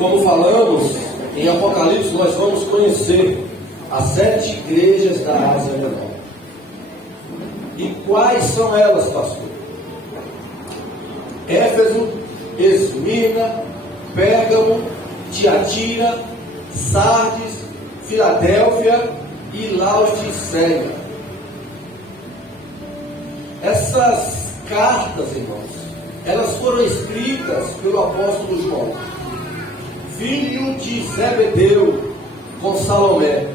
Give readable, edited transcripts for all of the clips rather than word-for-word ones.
Como falamos, em Apocalipse nós vamos conhecer as 7 igrejas da Ásia Menor. E quais são elas, pastor? Éfeso, Esmirna, Pérgamo, Tiatira, Sardes, Filadélfia e Laodiceia. Essas cartas, irmãos, elas foram escritas pelo apóstolo João, filho de Zebedeu com Salomé,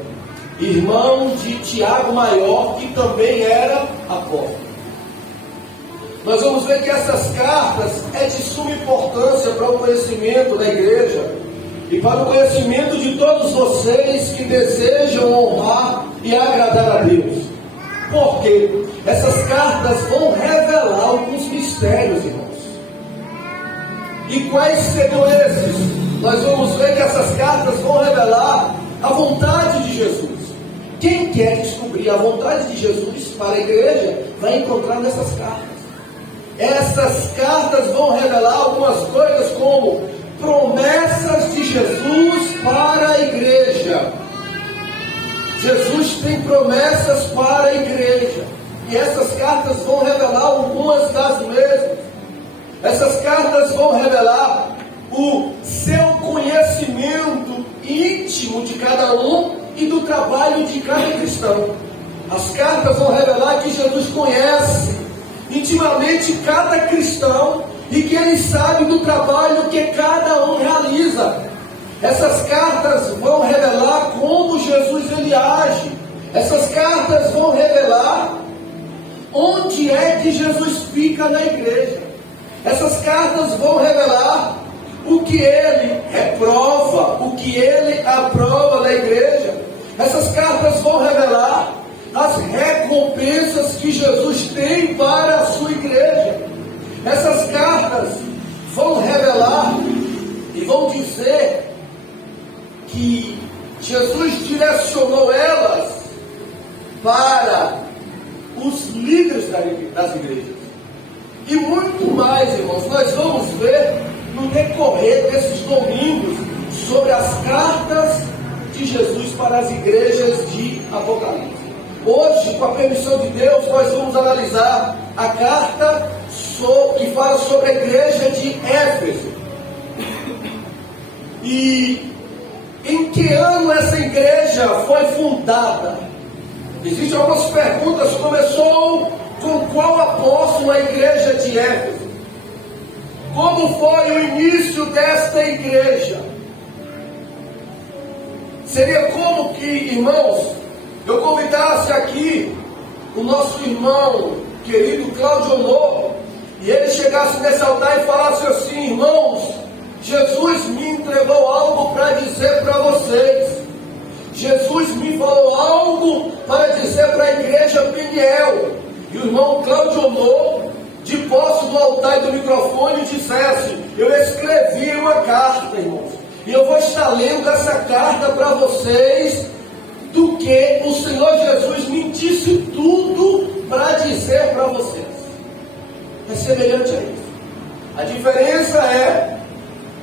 irmão de Tiago Maior, que também era apóstolo. Nós vamos ver que essas cartas é de suma importância para o conhecimento da igreja e para o conhecimento de todos vocês que desejam honrar e agradar a Deus. Por quê? Essas cartas vão revelar alguns mistérios, irmãos. E quais serão esses? Nós vamos ver que essas cartas vão revelar a vontade de Jesus. Quem quer descobrir a vontade de Jesus para a igreja, vai encontrar nessas cartas. Essas cartas vão revelar algumas coisas como promessas de Jesus para a igreja. Jesus tem promessas para a igreja. E essas cartas vão revelar algumas das mesmas. Essas cartas vão revelar o seu conhecimento íntimo de cada um e do trabalho de cada cristão. As cartas vão revelar que Jesus conhece intimamente cada cristão e que ele sabe do trabalho que cada um realiza. Essas cartas vão revelar como Jesus ele age. Essas cartas vão revelar onde é que Jesus fica na igreja. Essas cartas vão revelar o que ele reprova, o que ele aprova na igreja. Essas cartas vão revelar as recompensas que Jesus tem para a sua igreja. Essas cartas vão revelar e vão dizer que Jesus direcionou elas para os líderes das igrejas. E muito mais, irmãos, nós vamos ver no decorrer desses domingos sobre as cartas de Jesus para as igrejas de Apocalipse. Hoje, com a permissão de Deus, nós vamos analisar a carta que fala sobre a igreja de Éfeso. E em que ano essa igreja foi fundada? Existem algumas perguntas. Começou com qual apóstolo a igreja de Éfeso? Como foi o início desta igreja? Seria como que, irmãos, eu convidasse aqui o nosso irmão querido Cláudio Honor, e ele chegasse nesse altar e falasse assim: irmãos, Jesus me entregou algo para dizer para vocês. Jesus me falou algo para dizer para a igreja Peniel. E o irmão Cláudio Honor, de posse do altar e do microfone, dissesse: eu escrevi uma carta, irmãos, e eu vou estar lendo essa carta para vocês, do que o Senhor Jesus me disse tudo para dizer para vocês. É semelhante a isso. A diferença é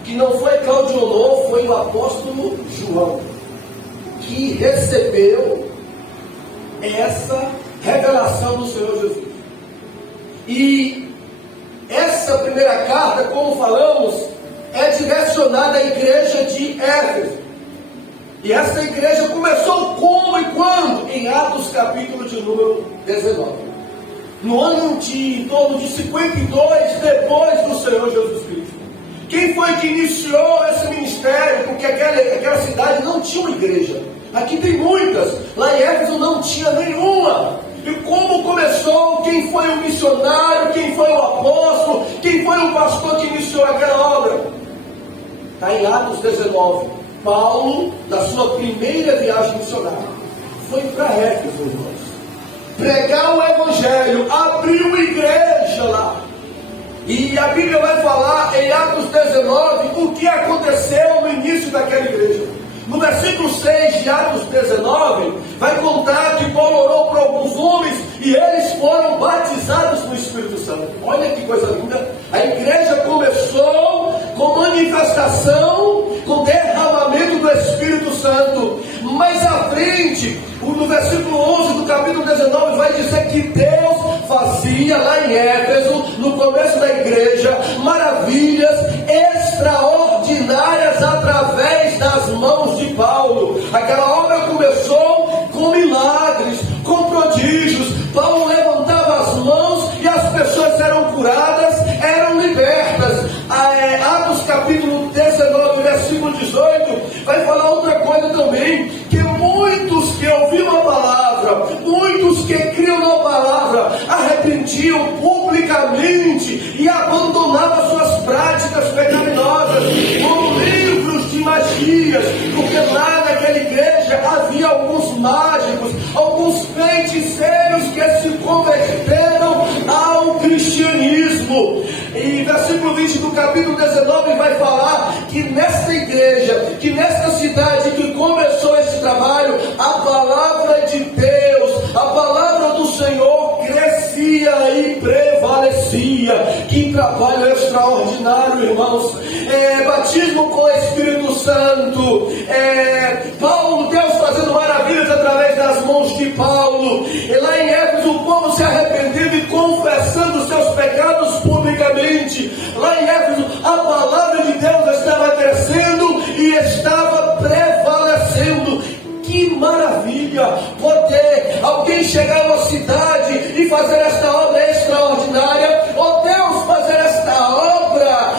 que não foi Cláudio Honor, foi o apóstolo João que recebeu essa revelação do Senhor Jesus. E essa primeira carta, como falamos, é direcionada à igreja de Éfeso. E essa igreja começou como e quando? Em Atos capítulo de número 19. No ano de em torno de 52 depois do Senhor Jesus Cristo. Quem foi que iniciou esse ministério? Porque aquela cidade não tinha uma igreja. Aqui tem muitas. Lá em Éfeso não tinha nenhuma. E como começou? Quem foi o missionário? Quem foi o apóstolo? Quem foi o pastor que iniciou aquela obra? Está em Atos 19. Paulo, na sua primeira viagem missionária, foi para Éfeso, irmãos, pregar o evangelho, abriu igreja lá. E a Bíblia vai falar em Atos 19 o que aconteceu no início daquela igreja. No versículo 6 de Atos 19, vai contar que Paulo orou por alguns homens e eles foram batizados no Espírito Santo. Olha que coisa linda. A igreja começou com manifestação, com derramamento do Espírito Santo. Mais à frente, no versículo 11 do capítulo 19, vai dizer que Deus fazia lá em Éfeso, no começo da igreja, maravilhas extraordinárias através das mãos de Paulo. Aquela obra começou com milagres, com prodígios. Paulo levantava as mãos e as pessoas eram curadas, eram libertas. Atos capítulo 19, versículo 18, vai falar outra coisa também, que muitos que ouviam a palavra, muitos que criam na palavra, arrependiam publicamente e abandonavam suas práticas pecaminosas, como livros de magias, porque lá naquela igreja havia alguns mágicos, alguns feiticeiros que se converteram ao cristianismo. E versículo 20 do capítulo 19 vai falar que nesta igreja, que nesta cidade que começou esse trabalho, a palavra de Deus, a palavra do Senhor crescia e prevalecia. Que trabalho extraordinário, irmãos. Batismo com o Espírito Santo, Paulo, Deus fazendo maravilhas através das mãos de Paulo. E lá em Éfeso o povo se arrependendo e confessando os seus pecados publicamente. Lá em Éfeso a palavra de Deus estava crescendo e estava prevalecendo. Que maravilha poder alguém chegar a uma cidade e fazer esta obra extraordinária, ou Deus fazer esta obra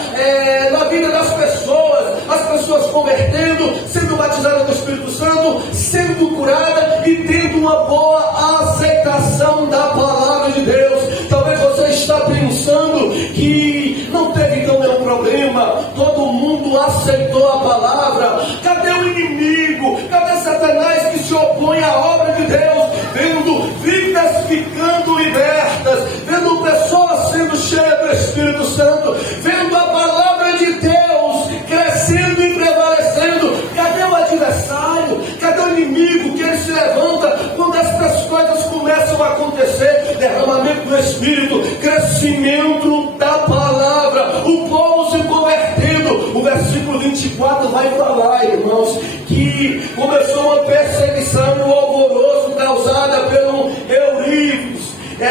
na vida das pessoas, as pessoas convertendo, sendo batizadas no Espírito Santo, sendo curada e tendo uma boa aceitação da palavra de Deus. Talvez você está pensando que não teve então nenhum problema, todo mundo aceitou a palavra. Cadê o inimigo? Cadê Satanás que se opõe à obra de Deus? Vendo vidas ficando libertas, vendo pessoas sendo cheias do Espírito Santo, vendo a palavra de Deus crescendo e prevalecendo. Cadê o adversário? Cadê o inimigo que ele se levanta quando essas coisas começam a acontecer? Derramamento do Espírito, crescimento da palavra, o povo se convertendo. O versículo 24 vai falar, irmãos, que começou uma perseguição, um alvoroço causada pelo Eurives,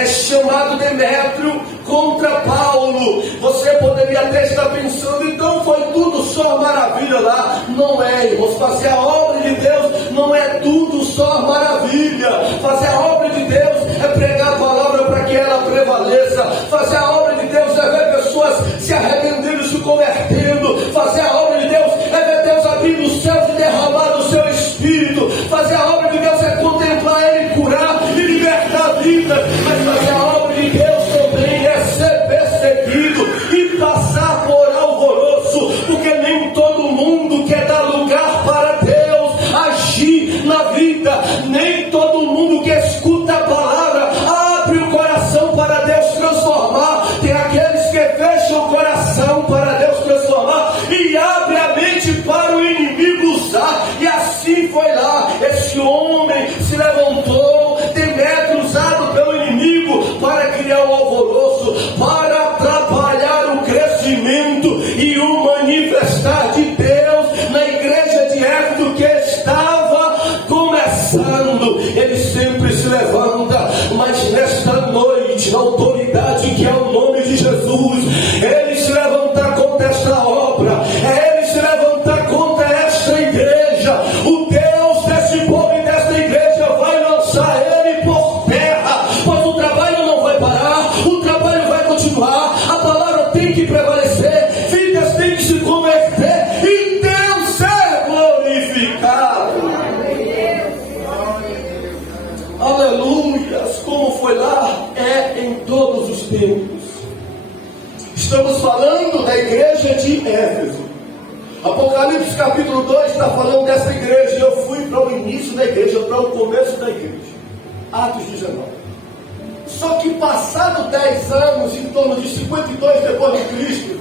chamado Demétrio, contra Paulo. Você poderia até estar pensando, então foi tudo só maravilha lá. Não é, irmãos. Fazer a obra de Deus não é tudo só maravilha. Fazer a obra de Deus é pregar a palavra para que ela prevaleça. Fazer a obra de Deus é ver pessoas se arrependendo e se convertendo. Fazer a obra de Deus é ver Deus abrindo os céus e derramar o seu Espírito. Fazer a obra de Deus é contemplar Ele, curar e libertar a vida. Mas fazer a obra de Deus também é ser perseguido e passar por alvoroço, porque nem todo mundo quer dar lugar para Deus agir na vida. Nem todo mundo que escuta a palavra abre o coração para Deus transformar. Tem aqueles que fecham o coração para Deus transformar e abre a mente para o inimigo usar. E assim foi lá. Esse homem se levantou, Demétrio, usado pelo inimigo para criar um alvoroço, para atrapalhar o crescimento e o manifestar de Deus na igreja de Éfeso que estava começando. Ele sempre se levanta, mas nesta noite, na autoridade que é o nome de Jesus, ele se levanta contra esta obra, ele se levanta contra esta igreja. O Deus desse povo e desta igreja vai lançar ele por terra, pois o trabalho não vai parar, o trabalho vai continuar, a palavra tem que prevalecer, vidas têm que se converter e Deus ser glorificado. Aleluias! Como foi lá, é em todos os tempos. Estamos falando da igreja de Éfeso. Apocalipse capítulo 2 está falando dessa igreja. Eu fui para o início da igreja, para o começo da igreja. Atos 19. Só que passado 10 anos, em torno de 52 depois de Cristo,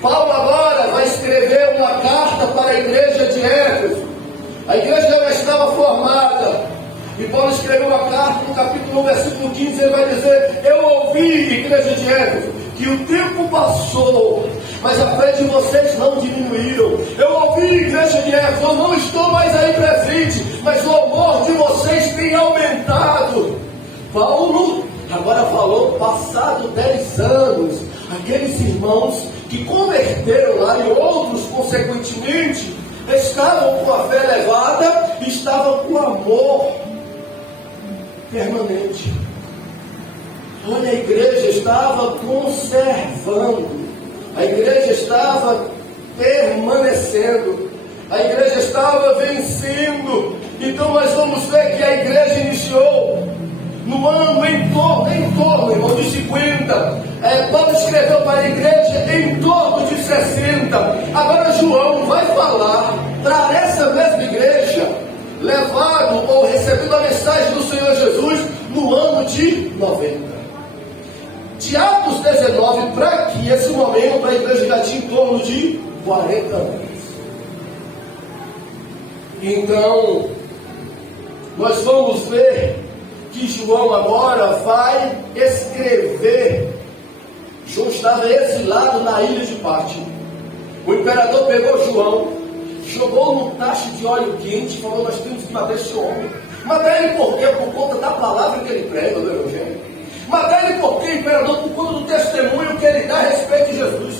Paulo agora vai escrever uma carta para a igreja de Éfeso. A igreja já estava formada. E Paulo escreveu uma carta no capítulo 1, versículo 15, ele vai dizer: eu ouvi, igreja de Éfeso, que o tempo passou, mas a fé de vocês não diminuiu. Eu ouvi, igreja de Éfeso, eu não estou mais aí presente, mas o amor de vocês tem aumentado. Paulo agora falou, passado 10 anos, aqueles irmãos que converteram lá e outros, consequentemente, estavam com a fé elevada e estavam com amor permanente. Olha, a igreja estava conservando, a igreja estava permanecendo, a igreja estava vencendo. Então nós vamos ver que a igreja iniciou no ano em torno, irmão, de 50. Paulo escreveu para a igreja em torno de 60. Agora João vai falar para essa mesma igreja, levado ou recebendo a mensagem do Senhor Jesus no ano de 90. De Atos 19 para aqui, esse momento, a igreja já tinha em torno de 40 anos. Então, nós vamos ver que João agora vai escrever. João estava exilado na ilha de Pátimo. O imperador pegou João, jogou num tacho de óleo quente e falou: nós temos que matar esse homem. Matar ele por quê? Por conta da palavra que ele prega do Evangelho. Matar ele por quê, imperador? Por conta do testemunho que ele dá a respeito de Jesus.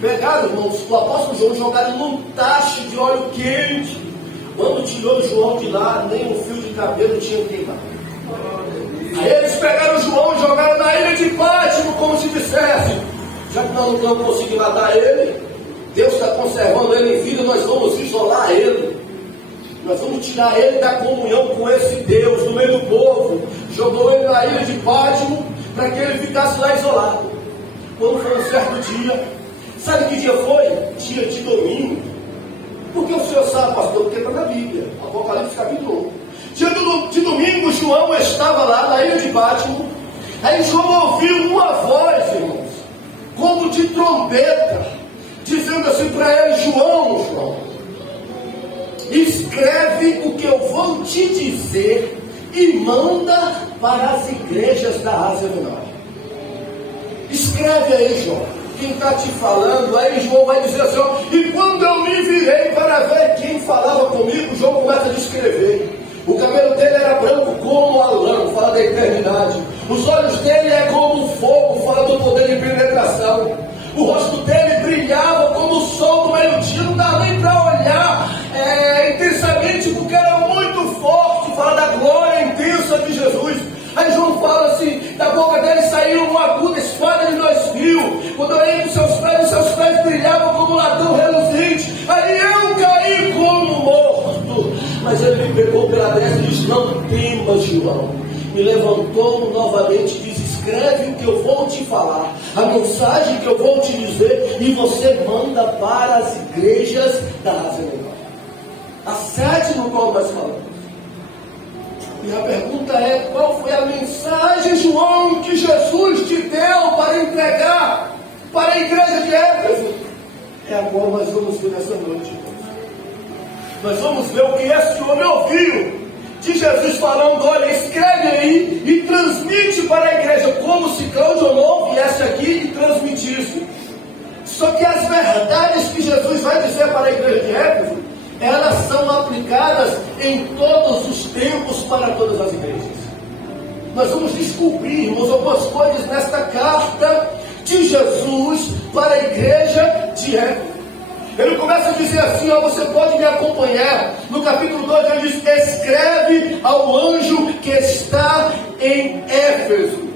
Pegaram, irmãos, o apóstolo João, jogaram num tacho de óleo quente. Quando tirou João de lá, nem um fio de cabelo tinha queimado. Aí eles pegaram João e jogaram na ilha de Pátimo, como se dissesse: já que nós não vamos conseguir matar ele, Deus está conservando ele em vida, nós vamos isolar ele. Nós vamos tirar ele da comunhão com esse Deus, no meio do povo. Jogou ele na ilha de Pátimo, para que ele ficasse lá isolado. Quando foi um certo dia, sabe que dia foi? Dia de domingo. Porque o senhor sabe, pastor, porque está na Bíblia, Apocalipse capítulo 1. Dia de domingo, João estava lá na ilha de Pátimo. Aí João ouviu uma voz, irmãos, como de trombeta, dizendo assim para ele: João, escreve o que eu vou te dizer e manda para as igrejas da Ásia Menor. Escreve aí, João. Quem está te falando, aí João vai dizer assim: ó, e quando eu me virei para ver quem falava comigo, João começa a descrever. O cabelo dele era branco como a lã, fala da eternidade. Os olhos dele é como fogo, fala do poder de penetração. O rosto dele brilhava como o sol do meio-dia, não dá nem para olhar intensamente, porque era muito forte, fala da glória intensa de Jesus. Aí João fala assim: da boca dele saiu uma aguda espada de 2 fios. Quando eu olhei para os seus pés brilhavam como latão reluzente. Aí eu caí como morto. Mas ele me pegou pela destra e disse: não temas, João. Me levantou novamente e disse: escreve o que eu vou te falar, a mensagem que eu vou te dizer, e você manda para as igrejas da Ásia Menor. A 7 no qual nós falamos. E a pergunta é: qual foi a mensagem, João, que Jesus te deu para entregar para a igreja de Éfeso? É agora nós vamos ver nessa noite. Nós vamos ver o que esse homem ouviu de Jesus falando: olha, escreve aí e transmite para a igreja, como se Cláudio não viesse aqui e transmitisse. Só que as verdades que Jesus vai dizer para a igreja de Éfeso, elas são aplicadas em todos os tempos para todas as igrejas. Nós vamos descobrir, irmãos, algumas coisas nesta carta de Jesus para a igreja de Éfeso. Ele começa a dizer assim, ó, você pode me acompanhar. No capítulo 2 ele diz: escreve ao anjo que está em Éfeso.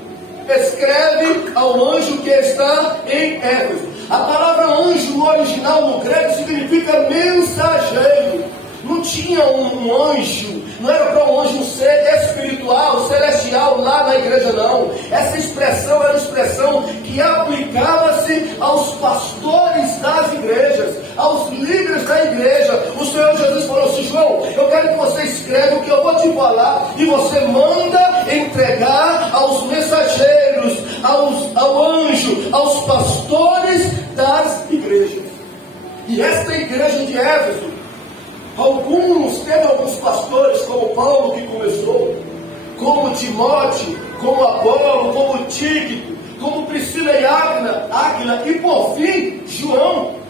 Escreve ao anjo que está em Éfeso. A palavra anjo no original, no grego, significa mensageiro. Não tinha um anjo, não era para um anjo ser espiritual, celestial lá na igreja, não. Essa expressão era uma expressão que aplicava-se aos pastores das igrejas, aos líderes da igreja. O Senhor Jesus falou assim: João, eu quero que você escreva o que eu vou te falar, e você manda entregar aos mensageiros, ao anjo, aos pastores das igrejas. E esta igreja de Éfeso, teve alguns pastores, como Paulo que começou, como Timóteo, como Apolo, como Tíquico, como Priscila e Águila, e por fim, João.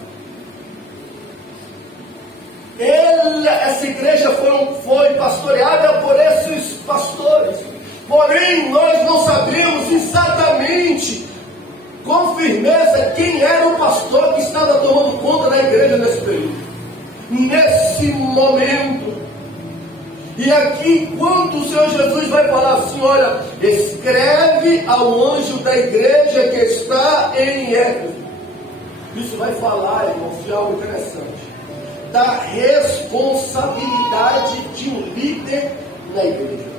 Essa igreja foi pastoreada por esses pastores. Porém, nós não sabemos exatamente, com firmeza, quem era o pastor que estava tomando conta da igreja nesse período, nesse momento. E aqui, enquanto o Senhor Jesus vai falar assim: olha, escreve ao anjo da igreja que está em Éfeso. Isso vai falar, irmãos, de algo interessante, da responsabilidade de um líder na igreja.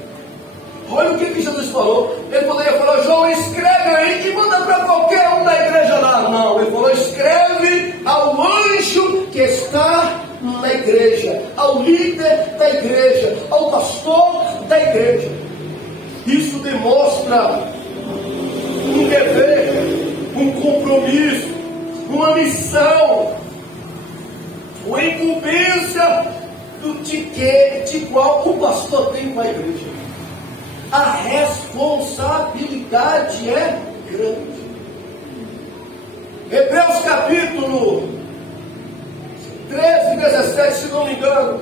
Olha o que Jesus falou. Ele poderia falar: João, escreve aí e manda para qualquer um da igreja lá. Não, ele falou: escreve ao anjo que está na igreja, ao líder da igreja, ao pastor da igreja. Isso demonstra um dever, um compromisso, uma missão, uma incumbência de qual o pastor tem com a igreja. A responsabilidade é grande. Hebreus capítulo 13, 17, se não me engano,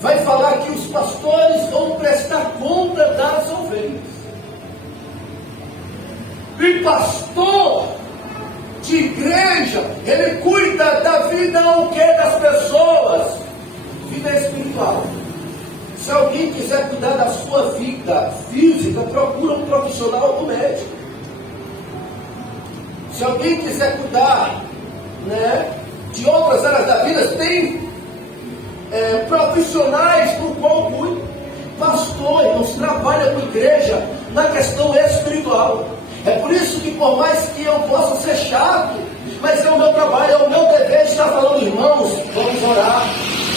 vai falar que os pastores vão prestar conta das ovelhas. E pastor de igreja, ele cuida da vida das pessoas, vida espiritual. Se alguém quiser cuidar da sua vida física, procura um profissional do médico. Se alguém quiser cuidar, de outras áreas da vida, tem profissionais do qual cuida. Pastor, irmãos, trabalha com a igreja na questão espiritual. É por isso que, por mais que eu possa ser chato, mas é o meu trabalho, é o meu dever estar falando: irmãos, vamos orar,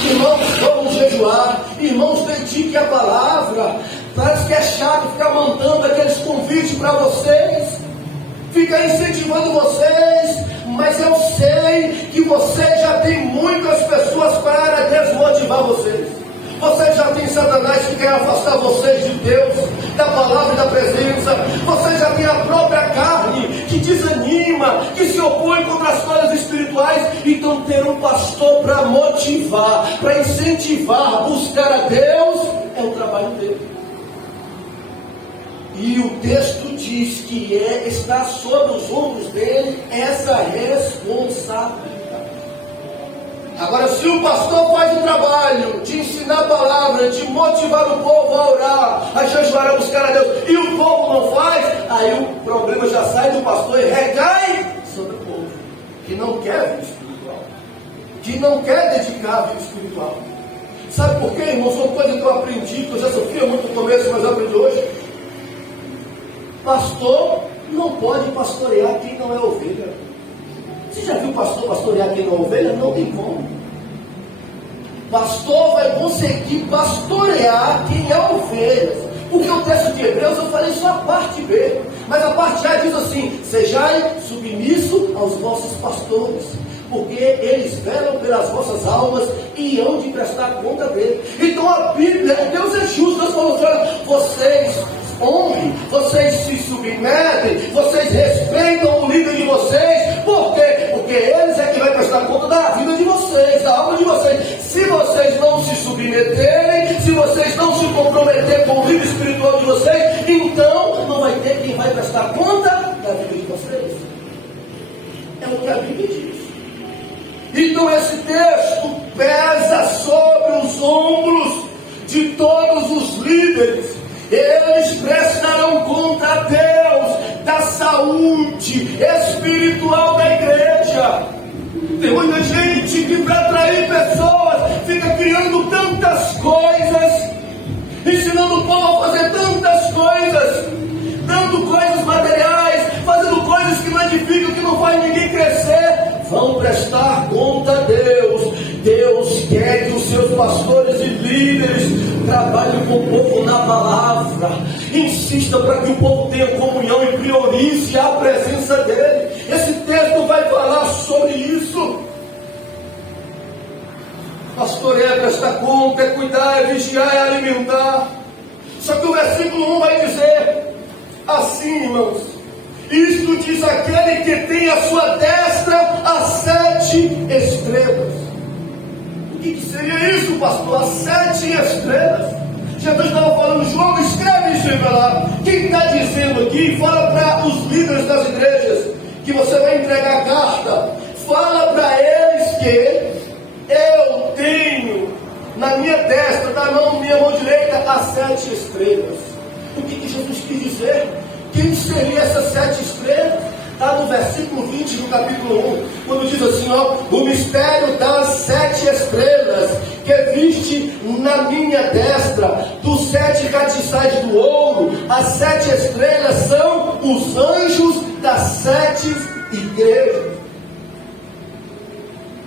irmãos, vamos jejuar, irmãos, dediquem a palavra. Parece que é chato ficar mandando aqueles convites para vocês, ficar incentivando vocês, mas eu sei que você já tem muitas pessoas para desmotivar vocês. Você já tem Satanás que quer afastar vocês de Deus, da palavra e da presença. Você já tem a própria carne que desanima, que se opõe contra as coisas espirituais. Então, ter um pastor para motivar, para incentivar a buscar a Deus, é o trabalho dele. E o texto diz que está sobre os ombros dele essa responsabilidade. Agora, se o pastor faz o trabalho de ensinar a palavra, de motivar o povo a orar, a jejuar, a buscar a Deus, e o povo não faz, aí o problema já sai do pastor e recai sobre o povo, que não quer vida espiritual, que não quer dedicar a vida espiritual. Sabe por quê, irmãos? Uma coisa que eu aprendi, que eu já sofria muito no começo, mas eu aprendi hoje: pastor não pode pastorear quem não é ovelha. Você já viu pastor pastorear quem não é ovelha? Não tem como. Pastor vai conseguir pastorear quem é ovelha. Porque o texto de Hebreus, eu falei só a parte B, mas a parte A diz assim: sejai submisso aos vossos pastores, porque eles velam pelas vossas almas e hão de prestar conta dele. Então a Bíblia, Deus é justo. Deus falou: vocês honrem, vocês se submetem, vocês respeitam o líder de vocês. Por quê? Porque eles é que vai prestar conta da vida de vocês, da alma de vocês. Se vocês não se submeterem, se vocês não se comprometerem com o líder espiritual de vocês, então não vai ter quem vai prestar conta da vida de vocês. É o que a Bíblia diz. Então esse texto pesa sobre os ombros de todos os líderes. Eles prestarão conta a Deus da saúde espiritual da igreja. Tem muita gente que, para atrair pessoas, fica criando tantas coisas, ensinando o povo a fazer tantas coisas, dando coisas materiais, fazendo coisas que não edificam, que não fazem ninguém crescer. Vão prestar conta a Deus. Deus quer que os seus pastores e líderes trabalhem com o povo na palavra, insista para que o povo tenha comunhão e priorize a presença dele. Esse texto vai falar sobre isso. Pastorear, prestar conta, é cuidar, é vigiar, é alimentar. Só que o versículo 1 vai dizer assim, irmãos: Isto diz aquele que tem à sua destra as 7 estrelas. O que seria isso, pastor? As 7 estrelas. Jesus estava falando, João, escreve isso aí para lá. Quem está dizendo aqui, fala para os líderes das igrejas, que você vai entregar a carta. Fala para eles que eu tenho na minha destra, na minha mão direita, as 7 estrelas. O que Jesus quis dizer? Quem seriam essas 7 estrelas? Está no versículo 20 do capítulo 1, quando diz assim, ó, o mistério das 7 estrelas que viste na minha destra, dos 7 castiçais do ouro. As 7 estrelas são os anjos das 7 igrejas.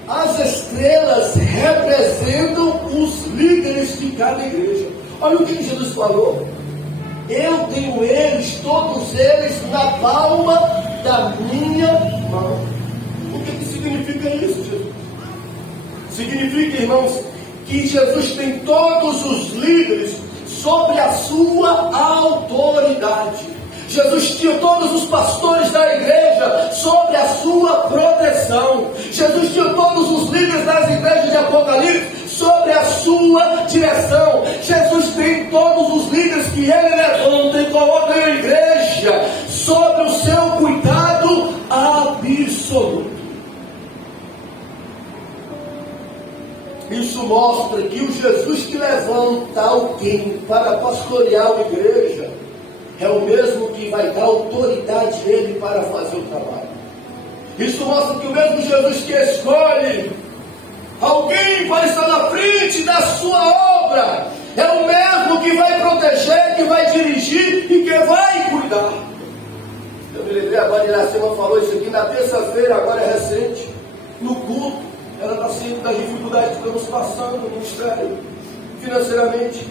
As estrelas representam os líderes de cada igreja. Olha o que Jesus falou. Eu tenho eles, todos eles, na palma da minha mão. O que significa isso, Jesus? Significa, irmãos, que Jesus tem todos os líderes sobre a sua autoridade. Jesus tinha todos os pastores da igreja sobre a sua proteção. Jesus tinha todos os líderes das igrejas de Apocalipse sobre a sua direção. Jesus tem todos os líderes que ele levanta e coloca na igreja sobre o seu cuidado absoluto. Isso mostra que o Jesus que levanta alguém para pastorear a igreja é o mesmo que vai dar autoridade a ele para fazer o trabalho. Isso mostra que o mesmo Jesus que escolhe alguém para estar na frente da sua obra é o mesmo que vai proteger, que vai dirigir e que vai cuidar. Eu me lembrei, a Maria Iracema falou isso aqui na terça-feira, agora é recente, no culto. Ela está ciente das dificuldades que estamos passando no ministério, financeiramente.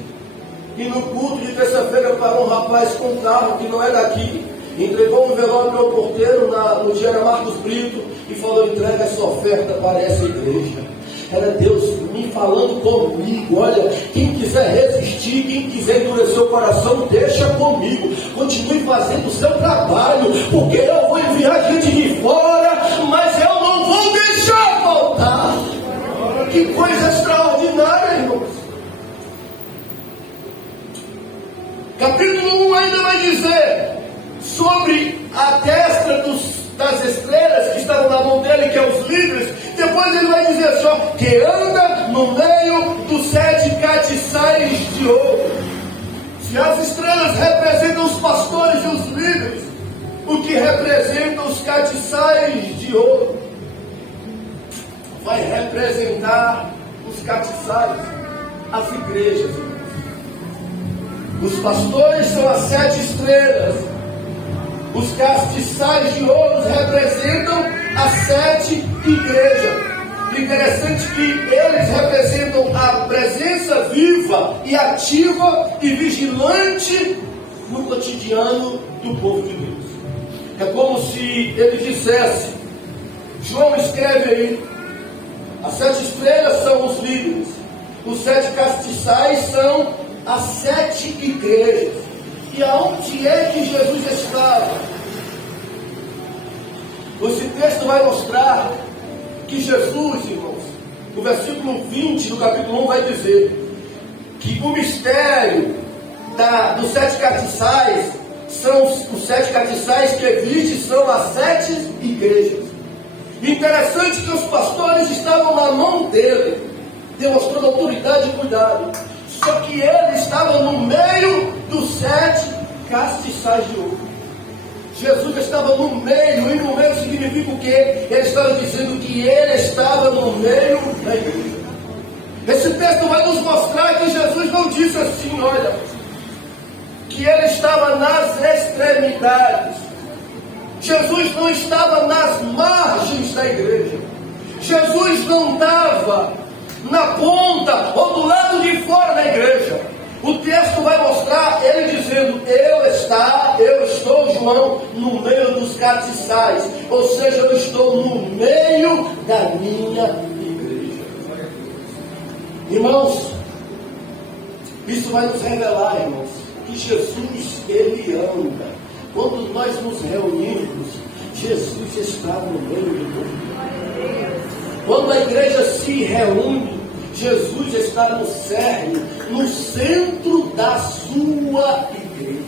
E no culto de terça-feira parou um rapaz com um carro que não é daqui, entregou um envelope ao porteiro no dia da Marcos Brito e falou, entrega essa oferta para essa igreja. Era Deus me falando comigo, olha, quem quiser resistir, quem quiser endurecer o coração, deixa comigo, continue fazendo o seu trabalho, porque eu vou enviar gente de fora, mas eu não vou deixar faltar. Que coisa extraordinária, irmãos. Capítulo 1 ainda vai dizer sobre a destra das estrelas que estavam na mão dele, que é os líderes. Depois ele vai dizer só que anda no meio dos 7 castiçais de ouro. Se as estrelas representam os pastores e os líderes, o que representa os castiçais de ouro vai representar os castiçais, as igrejas. Os pastores são as 7 estrelas. Os castiçais de ouro representam as 7 igrejas. Interessante que eles representam a presença viva e ativa e vigilante no cotidiano do povo de Deus. É como se ele dissesse, João escreve aí, as 7 estrelas são os líderes, os 7 castiçais são as 7 igrejas. E aonde é que Jesus estava? Esse texto vai mostrar que Jesus, irmãos, no versículo 20 do capítulo 1 vai dizer que o mistério dos 7 castiçais são os 7 castiçais que viste, são as 7 igrejas. Interessante que os pastores estavam na mão dele, demonstrando autoridade e cuidado. Só que ele estava no meio dos 7 castiçais de ouro. Jesus estava no meio, e no meio significa o quê? Ele estava dizendo que ele estava no meio da igreja. Esse texto vai nos mostrar que Jesus não disse assim, olha, que ele estava nas extremidades. Jesus não estava nas margens da igreja. Jesus não estava na ponta ou do lado de fora da igreja. O texto vai mostrar ele dizendo, eu estou, João, no meio dos castiçais, ou seja, eu estou no meio da minha igreja. Irmãos, isso vai nos revelar, irmãos, que Jesus, ele anda Quando nós nos reunimos, Jesus está no meio do povo. Quando a igreja se reúne, Jesus está no cerne, no centro da sua igreja.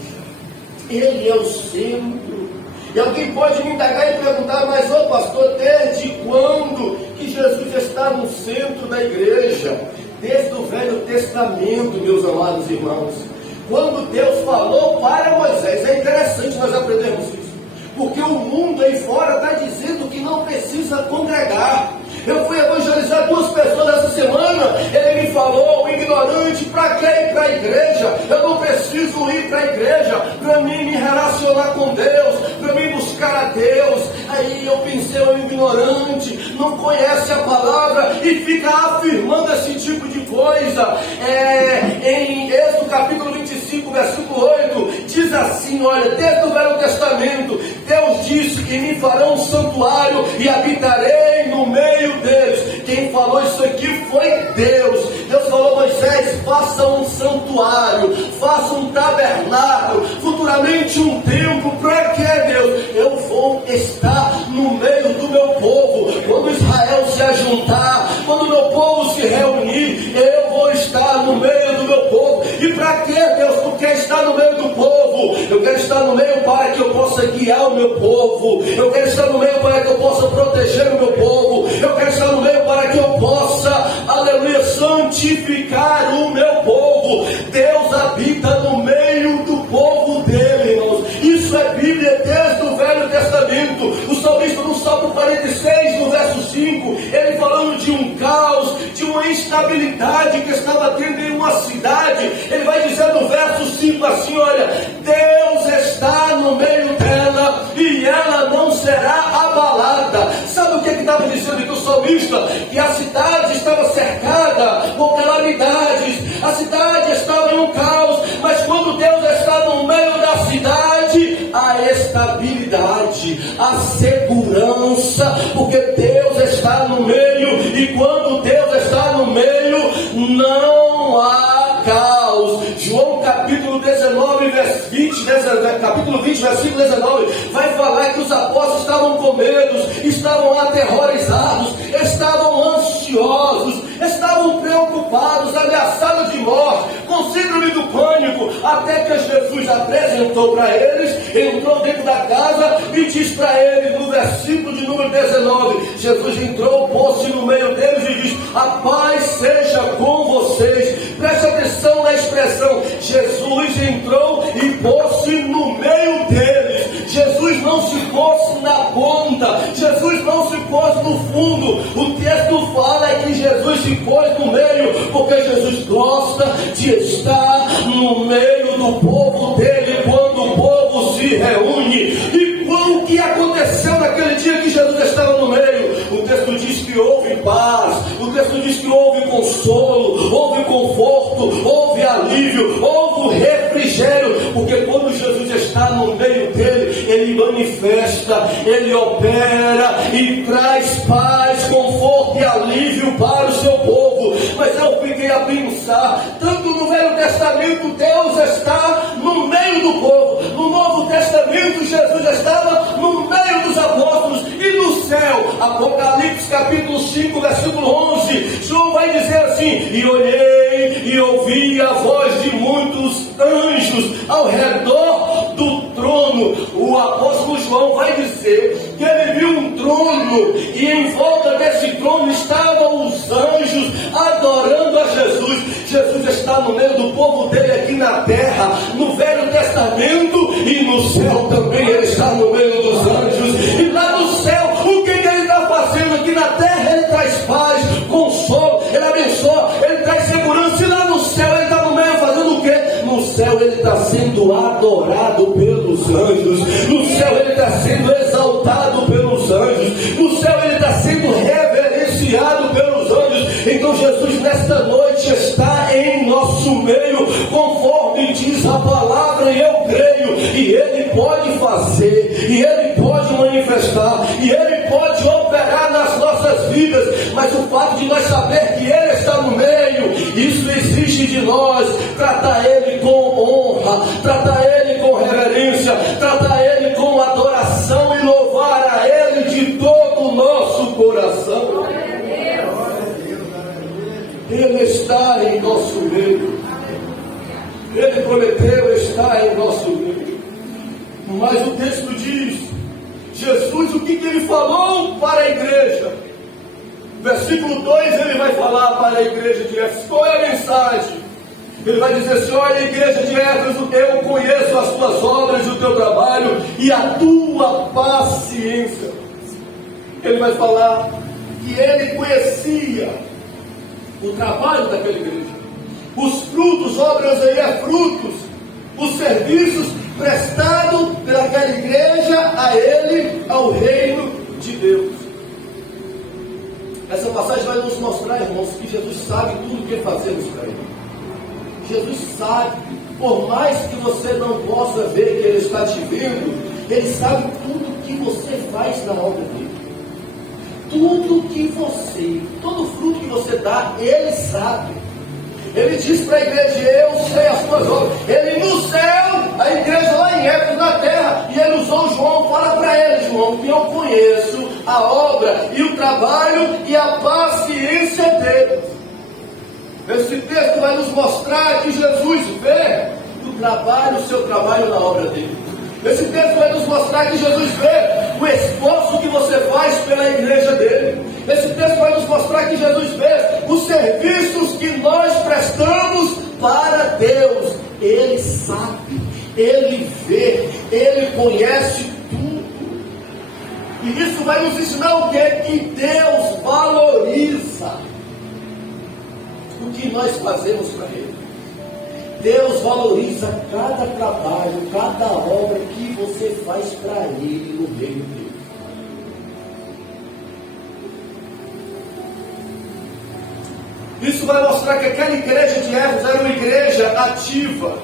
Ele é o centro. E alguém pode me indagar e perguntar, mas pastor, desde quando que Jesus está no centro da igreja? Desde o Velho Testamento, meus amados irmãos. Quando Deus falou para Moisés, é interessante nós aprendermos isso. Porque o mundo aí fora está dizendo que não precisa congregar. Eu fui evangelizar 2 pessoas essa semana. Ele me falou, o ignorante, para que ir para a igreja? Eu não preciso ir para a igreja para mim me relacionar com Deus, para mim buscar a Deus. Aí eu pensei, o ignorante não conhece a palavra e fica afirmando esse tipo de coisa. Em Êxodo capítulo 25, versículo 8, diz assim, olha, desde o Velho Testamento, Deus disse que me farão um santuário e habitarei no meio deles. Quem falou isso aqui foi Deus. Deus falou, Moisés, faça um santuário, faça um tabernáculo, futuramente um templo. Para que, Deus? Eu vou estar no meio do meu povo. Quando Israel se ajuntar, quando o meu povo se reunir, eu vou estar no meio do meu povo. E para que, Deus? Porque está no meio do povo. Eu quero estar no meio para que eu possa guiar o meu povo. Eu quero estar no meio para que eu possa proteger o meu povo. Eu quero estar no meio para que eu possa, aleluia, santificar o meu povo. Deus habita no meio do povo dele, irmãos. Isso é Bíblia desde o Velho Testamento. O salmista no Salmo 46, no verso 5, ele falando de um caos, de uma instabilidade que estava tendo em uma cidade. Ele vai dizer no verso 5 assim, olha, Deus está no meio dela e ela não será abalada. Sabe o que estava dizendo aqui o salmista? Que a cidade estava cercada por calamidades, a cidade estava em um caos, mas quando Deus está no meio da cidade, a estabilidade, a segurança, porque Deus está no meio, e quando Deus está no meio, não há caos. João capítulo 19, capítulo 20, versículo 19, vai falar que os apóstolos estavam com medo, estavam aterrorizados, estavam ansiosos, estavam preocupados, ameaçados de morte, com síndrome do pânico, até que Jesus apresentou para eles, entrou dentro da casa e diz para eles, no versículo de número 19, Jesus entrou, pôs-se no meio deles e diz, a paz seja com vocês. Preste atenção na expressão, Jesus entrou e pôs-se no meio deles. Jesus não se pôs na ponta, Jesus não se pôs no fundo. O texto fala que Jesus se pôs no meio, porque Jesus gosta de estar no meio do povo dele, quando o povo se reúne. E o que aconteceu naquele dia que Jesus estava no meio? O texto diz que houve paz, o texto diz que houve consolo, houve conforto, houve alívio, houve refrigério, porque quando Jesus está no meio dele, ele manifesta, ele opera e traz paz, conforto e alívio para o seu povo. Mas eu fiquei a pensar, tanto no Velho Testamento Deus está no meio do povo, no Novo Testamento Jesus estava no meio dos apóstolos, e no céu, Apocalipse capítulo 5, versículo 11, João vai dizer assim, e olhei e ouvi a voz de muitos anjos ao redor do trono. O apóstolo João vai dizer que ele viu um trono, e em volta desse trono estavam os anjos adorando a Jesus. Jesus está no meio do povo dele aqui na terra, no Velho Testamento, e no céu também ele está no meio dos anjos. E lá no céu, o que ele está fazendo? Aqui na terra ele traz paz, consolo, ele abençoa, ele traz segurança, e lá no céu ele está no meio fazendo o quê? No céu ele está sendo adorado pelos anjos, no céu ele está sendo exaltado pelos anjos, no céu ele está sendo reverenciado pelos anjos. Então Jesus nesta noite está em nosso meio, conforme diz a palavra, e eu creio, e ele pode fazer, e ele pode manifestar, e ele pode operar nas nossas vidas. Mas o fato de nós saber que ele está no meio, isso exige de nós tratar ele com honra, tratar ele com reverência, tratar ele estar em nosso meio. Ele prometeu estar em nosso meio. Mas o texto diz, Jesus, o que ele falou para a igreja? Versículo 2, ele vai falar para a igreja de Éfeso. Qual é a mensagem? Ele vai dizer assim: olha, igreja de Éfeso, eu conheço as tuas obras, o teu trabalho e a tua paciência. Ele vai falar que ele conhecia o trabalho daquela igreja, os frutos, obras aí é frutos, os serviços prestados pelaquela igreja a ele, ao reino de Deus. Essa passagem vai nos mostrar, irmãos, que Jesus sabe tudo o que fazemos para ele. Jesus sabe, por mais que você não possa ver que ele está te vendo, ele sabe tudo o que você faz na obra dele. Tudo que você, todo fruto que você dá, ele sabe. Ele diz para a igreja: eu sei as tuas obras. Ele no céu, a igreja lá em Éfeso, na terra, e ele usou João. Fala para ele, João, que eu conheço a obra e o trabalho e a paciência dele. Esse texto vai nos mostrar que Jesus vê o trabalho, o seu trabalho na obra dele. Esse texto vai nos mostrar que Jesus vê o esforço que você faz pela igreja dele. Esse texto vai nos mostrar que Jesus vê os serviços que nós prestamos para Deus. Ele sabe, ele vê, ele conhece tudo. E isso vai nos ensinar o quê? Que Deus valoriza o que nós fazemos para Ele. Deus valoriza cada trabalho, cada obra que você faz para Ele no reino dele. Isso vai mostrar que aquela igreja de Éfeso era uma igreja ativa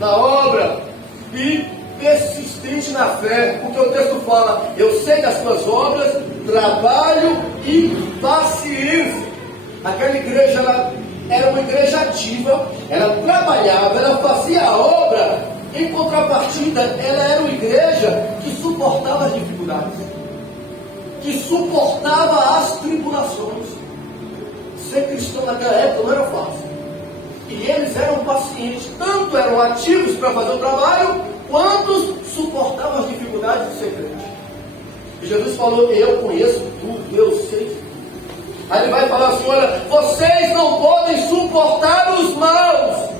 na obra e persistente na fé, porque o texto fala: eu sei das tuas obras, trabalho e paciência. Aquela igreja era uma igreja ativa, ela trabalhava, ela fazia a obra. Em contrapartida, ela era uma igreja que suportava as dificuldades, que suportava as tribulações. Ser cristão naquela época não era fácil. E eles eram pacientes, tanto eram ativos para fazer o trabalho, quanto suportavam as dificuldades de ser crente. E Jesus falou: eu conheço tudo, eu sei tudo. Aí ele vai falar assim: olha, vocês não podem suportar os maus.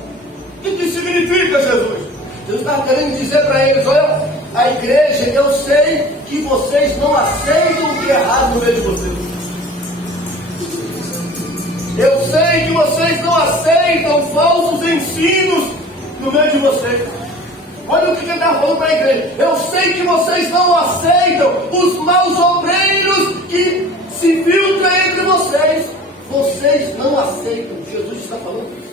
O que significa, Jesus? Jesus estava querendo dizer para eles: olha, a igreja, eu sei que vocês não aceitam o que é errado no meio de vocês. Eu sei que vocês não aceitam falsos ensinos no meio de vocês. Olha o que ele está falando para a igreja: eu sei que vocês não aceitam os maus obreiros que se filtram entre vocês. Vocês não aceitam. Jesus está falando isso.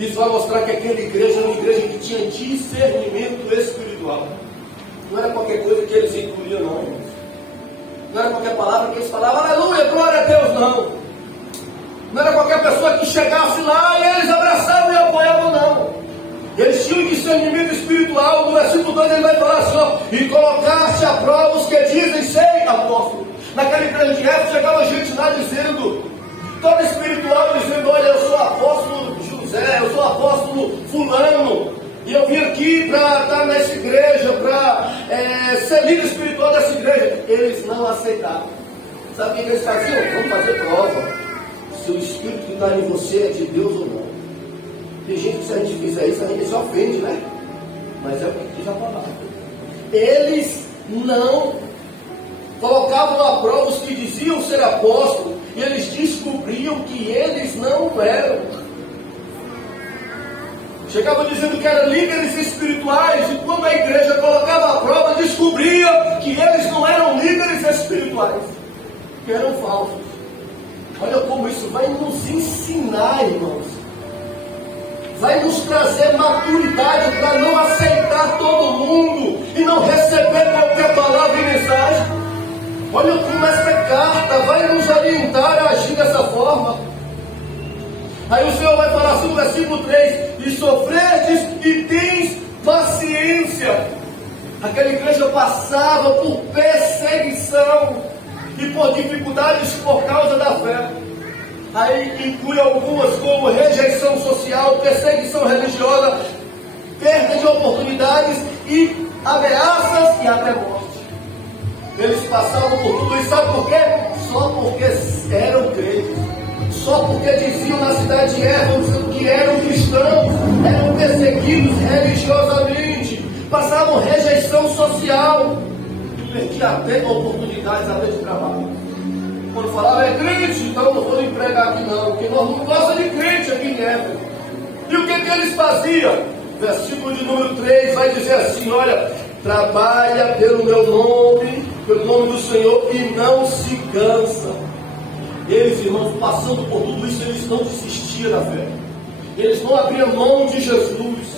Isso vai mostrar que aquela igreja era uma igreja que tinha discernimento espiritual. Não era qualquer coisa que eles incluíam, não, irmãos. Não era qualquer palavra que eles falavam: aleluia, glória a Deus, não. Não era qualquer pessoa que chegasse lá e eles abraçavam e apoiavam, não. Eles tinham discernimento espiritual. No versículo 2 ele vai falar assim: ó, e colocaste à prova os que dizem ser apóstolo. Naquela igreja de Éfeso chegava gente lá dizendo, todo espiritual, dizendo: olha, eu sou apóstolo José, eu sou apóstolo fulano, e eu vim aqui para estar nessa igreja, para ser líder espiritual dessa igreja. Eles não aceitavam. Sabe o que eles faziam? Vamos fazer prova se o Espírito que está em você é de Deus ou não. Tem gente que, se a gente fizer isso, a gente se ofende, né? Mas é o que diz a palavra. Eles não colocavam à prova os que diziam ser apóstolos, e eles descobriam que eles não eram. Chegavam dizendo que eram líderes espirituais, e quando a igreja colocava à prova, descobria que eles não eram líderes espirituais, que eram falsos. Olha como isso vai nos ensinar, irmãos. Vai nos trazer maturidade para não aceitar todo mundo e não receber qualquer palavra e mensagem. Olha como essa carta vai nos orientar a agir dessa forma. Aí o Senhor vai falar assim no versículo 3: e sofredes e tens paciência. Aquela igreja passava por perseguição. e por dificuldades por causa da fé. Aí inclui algumas como rejeição social, perseguição religiosa, perda de oportunidades e ameaças e até morte. Eles passavam por tudo isso, sabe por quê? Só porque eram crentes, só porque diziam na cidade de Éfeso que eram cristãos, eram perseguidos religiosamente, passavam rejeição social e perdiam até oportunidades até de trabalho. Quando falava é crente, então não vou empregar aqui não, porque nós não gostamos de crente aqui em Éfeso. E o que eles faziam? Versículo de número 3 vai dizer assim: olha, trabalha pelo meu nome, pelo nome do Senhor, e não se cansa. Eles, irmãos, passando por tudo isso, eles não desistiam da fé. Eles não abriam mão de Jesus.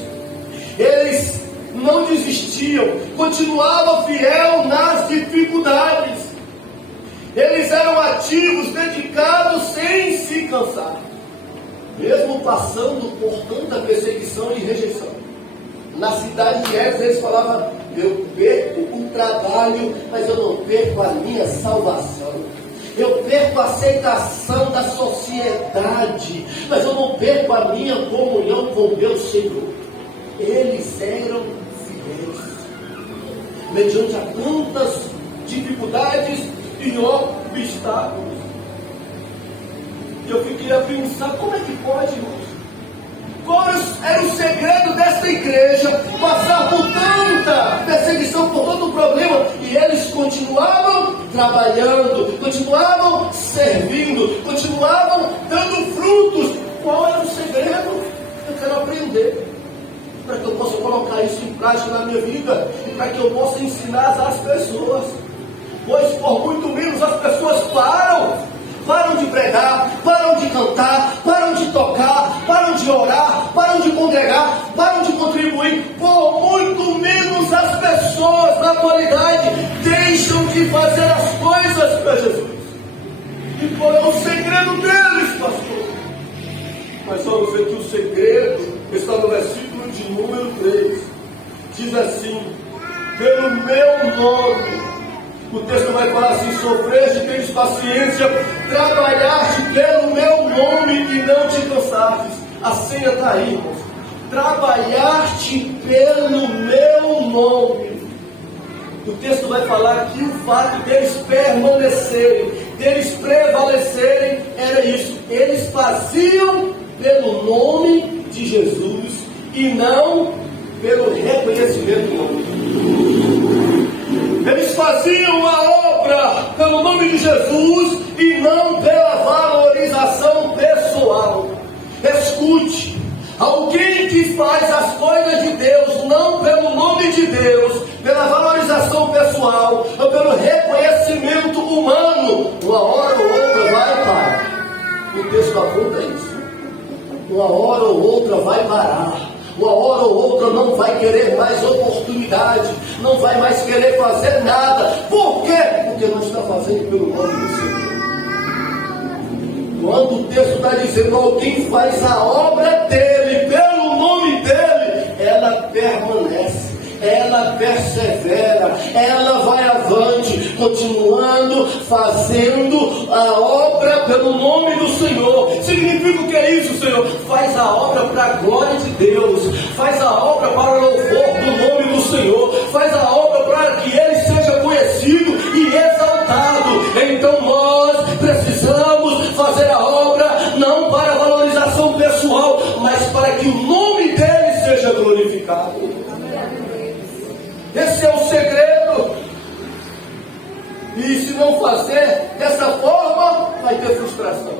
Eles não desistiam, continuavam fiel nas dificuldades. Eles eram ativos, dedicados, sem se cansar. Mesmo passando por tanta perseguição e rejeição. Na cidade de Éfeso eles falavam: eu perco o trabalho, mas eu não perco a minha salvação. Eu perco a aceitação da sociedade, mas eu não perco a minha comunhão com o meu Senhor. Eles eram fiéis, mediante a tantas dificuldades e obstáculos. E eu fiquei a pensar: como é que pode, irmãos? Qual era o segredo desta igreja passar por tanta perseguição, por todo o problema, e eles continuavam trabalhando, continuavam servindo, continuavam dando frutos? Qual era o segredo? Eu quero aprender, para que eu possa colocar isso em prática na minha vida, e para que eu possa ensinar às pessoas. Pois por muito menos as pessoas param de pregar, param de cantar, param de tocar, param de orar, param de congregar, param de contribuir. Por muito menos as pessoas na atualidade deixam de fazer as coisas para Jesus. E qual é o segredo deles, pastor? Mas vamos ver que o segredo está no versículo de número 3. Diz assim: pelo meu nome. O texto vai falar assim: sofreste, tens paciência, trabalhaste pelo meu nome e não te cansastes. A senha está aí, irmãos. Trabalhaste pelo meu nome. O texto vai falar que o fato deles permanecerem, deles prevalecerem, era isso. Eles faziam pelo nome de Jesus e não pelo reconhecimento do nome. Eles faziam a obra pelo nome de Jesus e não pela valorização pessoal. Escute, alguém que faz as coisas de Deus não pelo nome de Deus, pela valorização pessoal ou pelo reconhecimento humano, uma hora ou outra vai parar. O texto aponta isso. Uma hora ou outra vai parar. Uma hora ou outra não vai querer mais oportunidade, não vai mais querer fazer nada. Por quê? Porque não está fazendo pelo nome do Senhor. Quando o texto está dizendo alguém faz a obra dele, pelo nome dele, ela permanece, ela persevera, ela vai avante, continuando fazendo a obra pelo nome do Senhor. Significa o que é isso, Senhor? Faz a obra para a glória de Deus, faz a obra para o louvor do nome do Senhor, faz a obra para que Ele seja conhecido e exaltado. Então nós precisamos fazer a obra não para a valorização pessoal, mas para que o nome dEle seja glorificado. Esse é o segredo. E se não fazer dessa forma, vai ter frustração,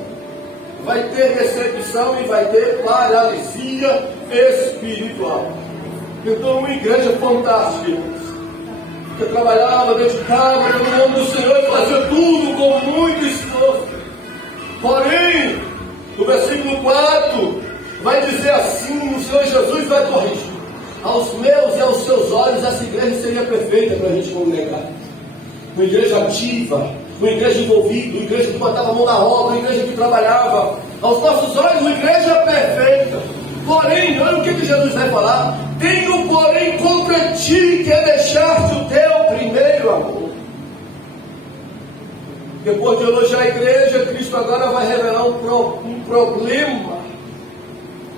vai ter decepção e vai ter paralisia espiritual. Então, uma igreja fantástica, que trabalhava, dedicava no nome do Senhor e fazia tudo com muito esforço. Porém, no versículo 4, vai dizer assim: o Senhor Jesus vai corrigir. Aos meus e aos seus olhos, essa igreja seria perfeita para a gente congregar. Uma igreja ativa, uma igreja envolvida, uma igreja que botava a mão na obra, uma igreja que trabalhava. Aos nossos olhos, uma igreja perfeita. Porém, olha o que Jesus vai falar: tenho, porém, contra ti que deixaste o teu primeiro amor. Depois de elogiar a igreja, Cristo agora vai revelar um problema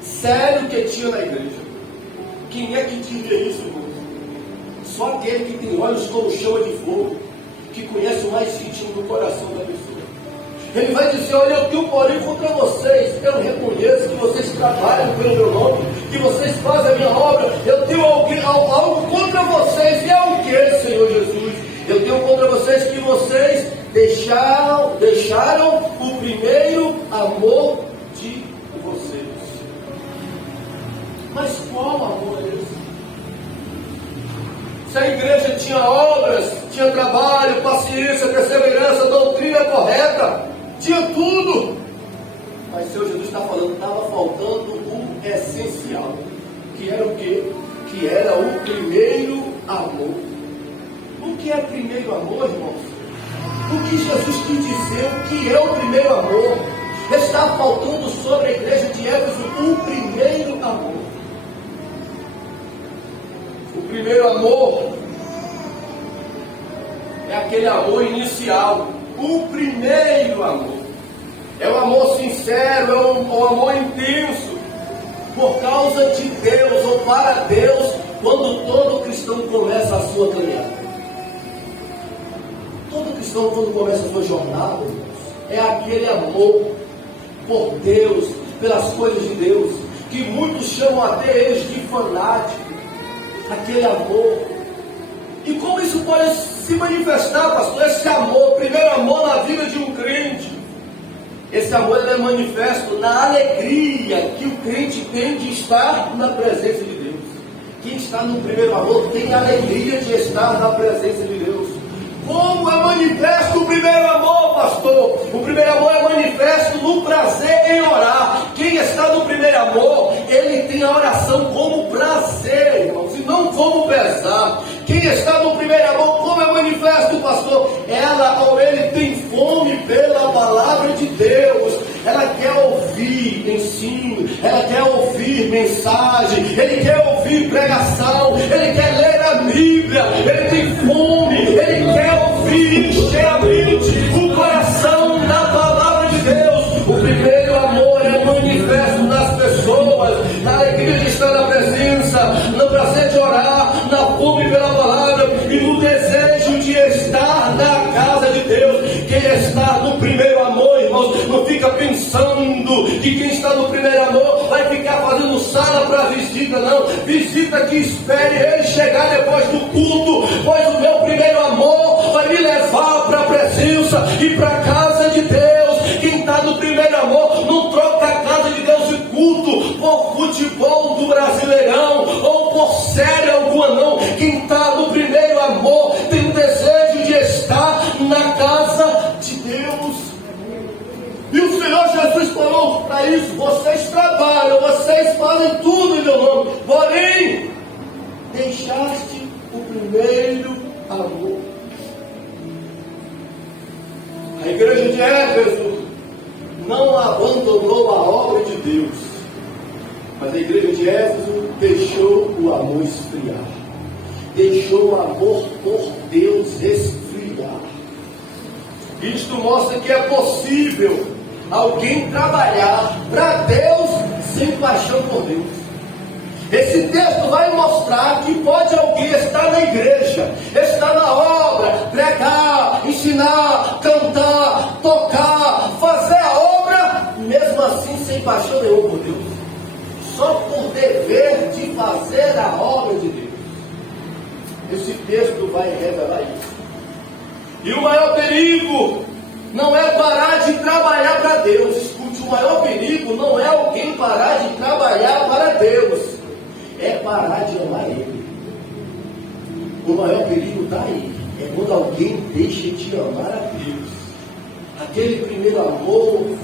sério que tinha na igreja. Quem é que diria isso, irmão? Só aquele que tem olhos como chama de fogo, que conhece o mais íntimo do coração da pessoa. Ele vai dizer: olha, eu tenho porém contra vocês. Eu reconheço que vocês trabalham pelo meu nome, que vocês fazem a minha obra. Eu tenho algo contra vocês. E é o que, Senhor Jesus? Eu tenho contra vocês que vocês deixaram o primeiro amor de vocês. Mas qual amor é esse? Se a igreja tinha obras, tinha trabalho, paciência, perseverança, doutrina correta, tinha tudo, mas o Senhor Jesus está falando, estava faltando o essencial, que era o quê? Que era o primeiro amor. O que é primeiro amor, irmãos? O que Jesus quis dizer, o que é o primeiro amor? Está faltando sobre a igreja de Éfeso o primeiro amor. O primeiro amor é aquele amor inicial. O primeiro amor é o amor sincero, é o amor intenso, por causa de Deus ou para Deus, quando todo cristão começa a sua caminhada. Todo cristão, quando começa a sua jornada, é aquele amor por Deus, pelas coisas de Deus, que muitos chamam até eles de fanáticos. Aquele amor. E como isso pode se manifestar, pastor? Esse amor, primeiro amor na vida de um crente. Esse amor ele é manifesto na alegria que o crente tem de estar na presença de Deus. Quem está no primeiro amor tem alegria de estar na presença de Deus. Como é manifesto o primeiro amor, pastor? O primeiro amor é manifesto no prazer em orar. Quem está no primeiro amor, ele tem a oração como prazer, irmãos, e não como pesar. Quem está no primeiro amor, como é manifesto, pastor? Ela ou ele tem fome pela palavra de Deus. Ela quer ouvir ensino, ela quer ouvir mensagem, ele quer ouvir pregação, ele quer ler a Bíblia, ele tem fome, ele quer ouvir, encher a mente, o coração da palavra de Deus. O primeiro amor é manifesto nas pessoas, na alegria de estar na presença, no prazer de orar, na fome pela palavra e no desejo de estar na casa de Deus. Quem está no primeiro amor, irmãos, não fica pensando que quem está no primeiro amor vai ficar fazendo sala para visita, não. Visita que espere ele chegar depois do culto, pois o meu primeiro amor vai me levar para a presença e para a casa de Deus. Quem está no primeiro amor não troca a casa de Deus de culto por futebol do Brasileirão ou por série alguma, não. Quem está no primeiro amor tem o desejo de estar na casa de Deus. E o Senhor Jesus falou para isso: vocês trabalham, vocês fazem tudo em meu nome, porém deixaste o primeiro amor. A igreja de Éfeso não abandonou a obra de Deus, mas a igreja de Éfeso deixou o amor esfriar, deixou o amor por Deus esfriar. Isto mostra que é possível alguém trabalhar para Deus sem paixão por Deus. Esse texto vai mostrar que pode alguém estar na igreja, estar na obra, pregar, ensinar, cantar, tocar, fazer a obra, mesmo assim sem paixão nenhuma por Deus, só por dever de fazer a obra de Deus. Esse texto vai revelar isso. E o maior perigo não é parar de trabalhar para Deus. Escute, o maior perigo não é alguém parar de trabalhar para Deus, é parar de amar Ele. O maior perigo está aí, é quando alguém deixa de amar a Deus. Aquele primeiro amor,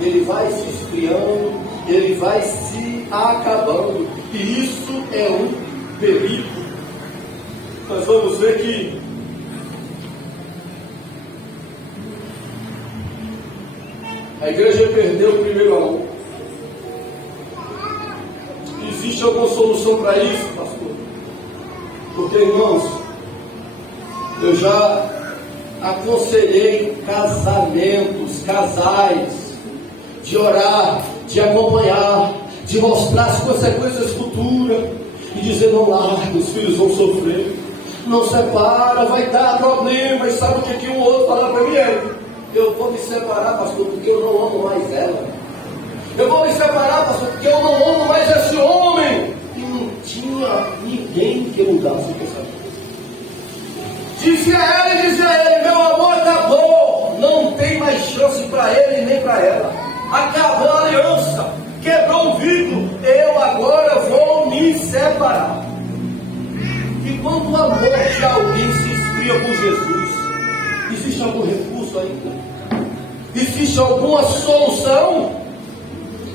ele vai se esfriando, ele vai se acabando, e isso é um perigo. Nós vamos ver que a igreja perdeu o primeiro amor. Existe alguma solução para isso, pastor? Porque, irmãos, eu já aconselhei casamentos, casais, de orar, de acompanhar, de mostrar as consequências futuras e dizer: não larga, os filhos vão sofrer, não separa, vai dar problema. E sabe o que o outro fala para mim? Eu vou me separar, pastor, porque eu não amo mais ela. Eu vou me separar, pastor, porque eu não amo mais esse homem. E não tinha ninguém que mudasse o pensamento. Dizia ele: meu amor acabou, não tem mais chance para ele nem para ela. Acabou a aliança, quebrou o vidro, eu agora vou me separar. E quando o amor de alguém se esfria por Jesus, existe algum recurso ainda? Existe alguma solução?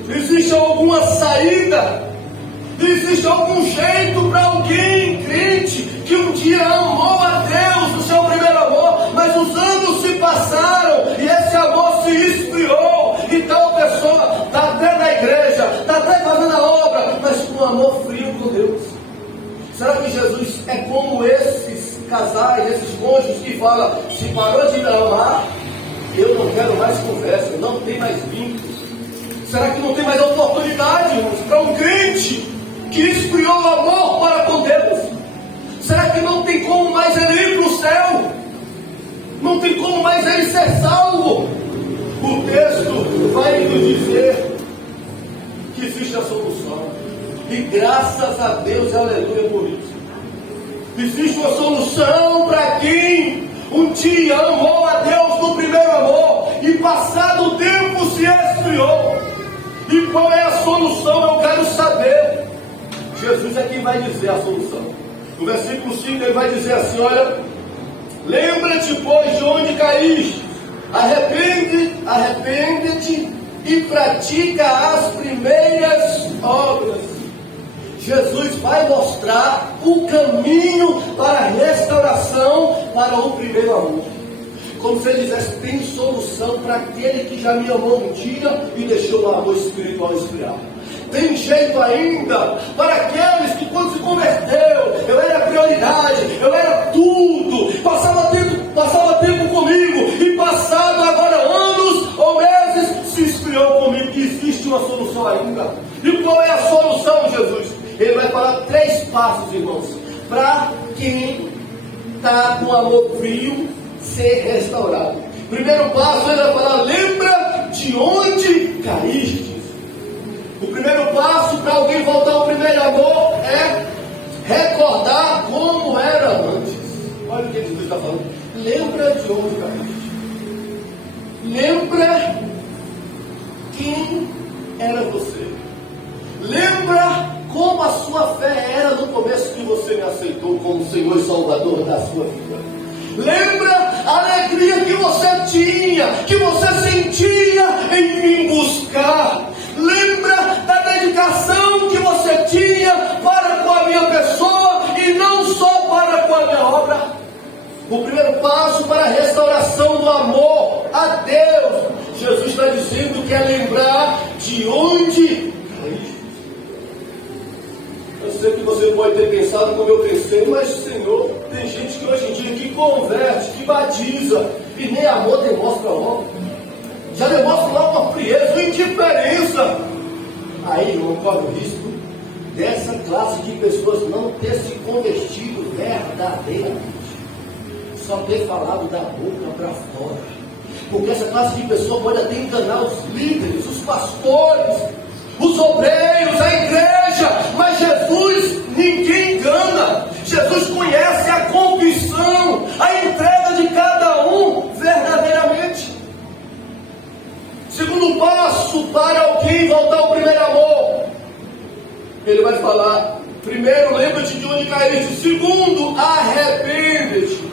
Existe alguma saída? Existe algum jeito para alguém crente que um dia amou a Deus, o seu primeiro amor, mas os anos se passaram e esse amor se esfriou, então a pessoa está até na igreja, está até fazendo a obra, mas com amor frio com Deus? Será que Jesus é como esses casais, esses cônjuges que falam: se parou de me amar, eu não quero mais conversa, não tem mais vínculos? Será que não tem mais oportunidade, irmãos, para um crente que esfriou o amor para com Deus? Será que não tem como mais ele ir para o céu? Não tem como mais ele ser salvo? O texto vai nos dizer que existe a solução. E graças a Deus, aleluia por isso. Existe uma solução para quem um dia amou a Deus no primeiro amor e passado o tempo se esfriou. E qual é a solução? Eu quero saber. Jesus é quem vai dizer a solução. No versículo 5 ele vai dizer assim: olha, lembra-te, pois, de onde caíste, arrepende-te e pratica as primeiras obras. Jesus vai mostrar o caminho para a restauração, para o primeiro amor. Como se ele dissesse: tem solução para aquele que já me amou um dia e deixou o amor espiritual esfriar. Tem jeito ainda para aqueles que, quando se converteu, eu era prioridade, eu era tudo, passava tempo comigo, e passado agora anos ou meses se esfriou comigo. Existe uma solução ainda. E qual é a solução, Jesus? Ele vai falar 3 passos, irmãos, para quem está com amor frio ser restaurado. Primeiro passo, ele vai falar: lembra de onde caíste. O primeiro passo para alguém voltar ao primeiro amor é recordar como era antes. Olha o que Jesus está falando. Lembra de onde caíste. Lembra quem era você. Lembra como a sua fé era no começo que você me aceitou como Senhor e Salvador da sua vida. Lembra a alegria que você tinha, que você sentia em me buscar. Lembra da dedicação que você tinha para com a minha pessoa e não só para com a minha obra. O primeiro passo para a restauração do amor a Deus, Jesus está dizendo que é lembrar de onde caíste. Eu sei que você pode ter pensado como eu pensei, mas Senhor, tem gente que hoje em dia que converte, que batiza e nem amor demonstra logo. Já demonstra logo uma frieza, uma indiferença. Aí não corre o risco dessa classe de pessoas não ter se convertido verdadeiramente, só ter falado da boca para fora. Porque essa classe de pessoas pode até enganar os líderes, os pastores, os obreiros, a igreja, mas Jesus ninguém engana. Jesus conhece a confissão, a entrega de cada um verdadeiramente. Segundo passo para alguém voltar ao primeiro amor, ele vai falar: primeiro, lembra-te de onde caíste. Segundo, arrepende-te.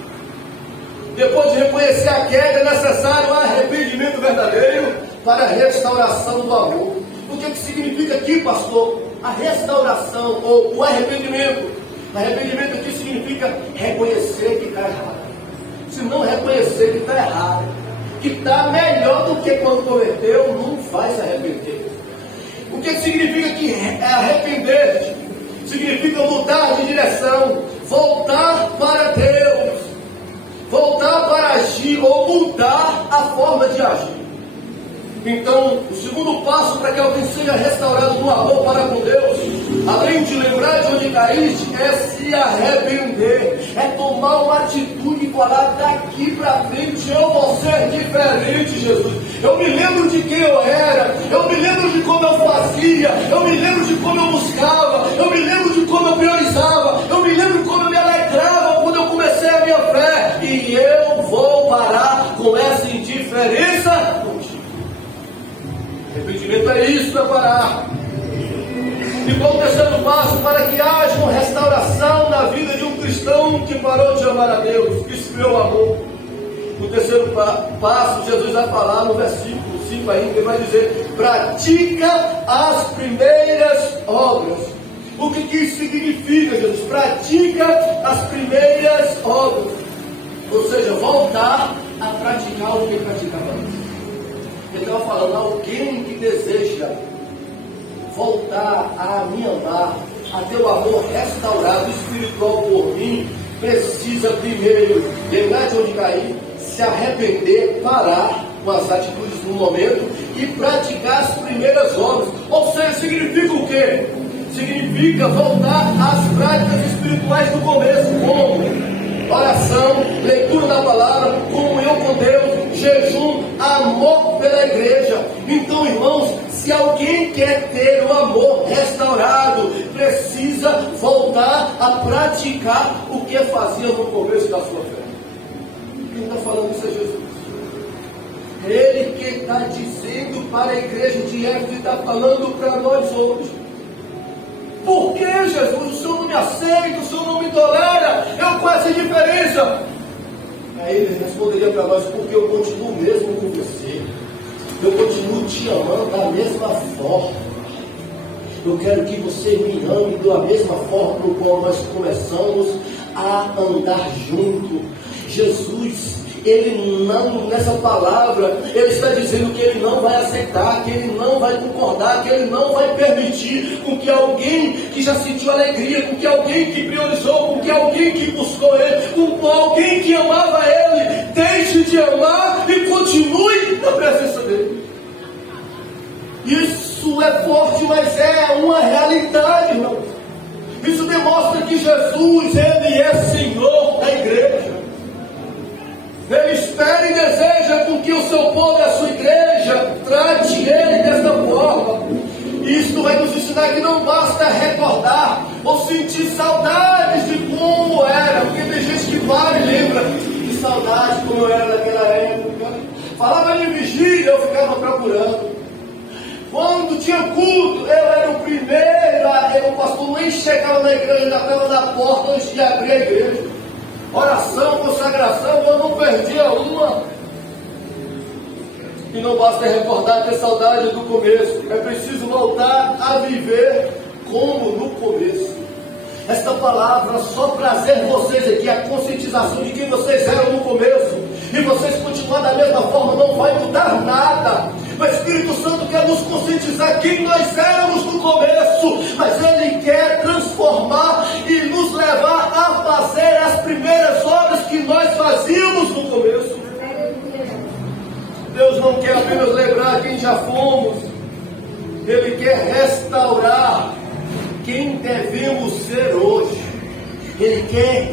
Depois de reconhecer a queda, é necessário um arrependimento verdadeiro para a restauração do amor. O que significa aqui, pastor? A restauração ou o arrependimento. Arrependimento aqui significa reconhecer que está errado. Se não reconhecer que está errado, que está melhor do que quando converteu, não faz arrepender. O que significa que é arrepender? Significa mudar de direção, voltar para Deus, voltar para agir ou mudar a forma de agir. Então, o segundo passo para que alguém seja restaurado no amor para com Deus, além de lembrar de onde caíste, é se arrepender, é tomar uma atitude e falar: daqui para frente eu vou ser diferente, Jesus. Eu me lembro de quem eu era, eu me lembro de como eu fazia, eu me lembro de como eu buscava, eu me lembro de como eu priorizava, eu me lembro de como eu me alegrava quando eu comecei a minha fé, e eu vou parar com essa indiferença. Arrependimento é isso, é parar. E qual o terceiro passo para que haja uma restauração na vida de um cristão que parou de amar a Deus, que esfriou o amor? No terceiro passo, Jesus vai falar no versículo 5 ainda, ele vai dizer: pratica as primeiras obras. O que isso significa, Jesus? Pratica as primeiras obras. Ou seja, voltar a praticar o que praticava antes. Ele estava falando: alguém que deseja voltar a me amar, a ter o amor restaurado espiritual por mim, precisa primeiro lembrar de onde cair, se arrepender, parar com as atitudes do momento e praticar as primeiras obras. Ou seja, significa o quê? Significa voltar às práticas espirituais do começo, como oração, leitura da palavra, comunhão com Deus, jejum, amor pela igreja. Então, irmãos, se alguém quer ter o amor restaurado, precisa voltar a praticar o que fazia no começo da sua fé. Quem está falando isso é Jesus. Ele que está dizendo para a igreja de Éfeso e está falando para nós hoje. Por que, Jesus? O Senhor não me aceita, o Senhor não me tolera, eu com essa diferença? Aí ele responderia para nós: porque eu continuo mesmo com você, eu continuo te amando da mesma forma, eu quero que você me ame da mesma forma com qual nós começamos a andar junto. Jesus, ele não, nessa palavra, ele está dizendo que ele não vai aceitar, que ele não vai concordar, que ele não vai permitir com que alguém que já sentiu alegria, com que alguém que priorizou, com que alguém que buscou ele, com alguém que amava ele, deixe de amar e continue na presença dele. Isso é forte, mas é uma realidade, irmão. Isso demonstra que Jesus, ele é Senhor da igreja. Ele espera e deseja com que o seu povo e a sua igreja trate ele desta forma. Isto vai nos ensinar que não basta recordar ou sentir saudades de como era, porque tem gente que para e lembra de saudade como eu era naquela época. Falava de vigília, eu ficava procurando. Quando tinha culto, eu era o primeiro, o pastor nem chegava na igreja, ainda estava na porta antes de abrir a igreja. Oração, consagração, eu não perdia uma. E não basta recordar, ter saudade do começo. É preciso voltar a viver como no começo. Esta palavra só trazer vocês aqui a conscientização de quem vocês eram no começo. E vocês continuar da mesma forma não vai mudar nada. O Espírito Santo quer nos conscientizar quem nós éramos no começo, mas Ele quer transformar e nos levar a fazer as primeiras obras que nós fazíamos no começo. Deus não quer apenas lembrar quem já fomos, Ele quer restaurar quem devemos ser hoje. Ele quer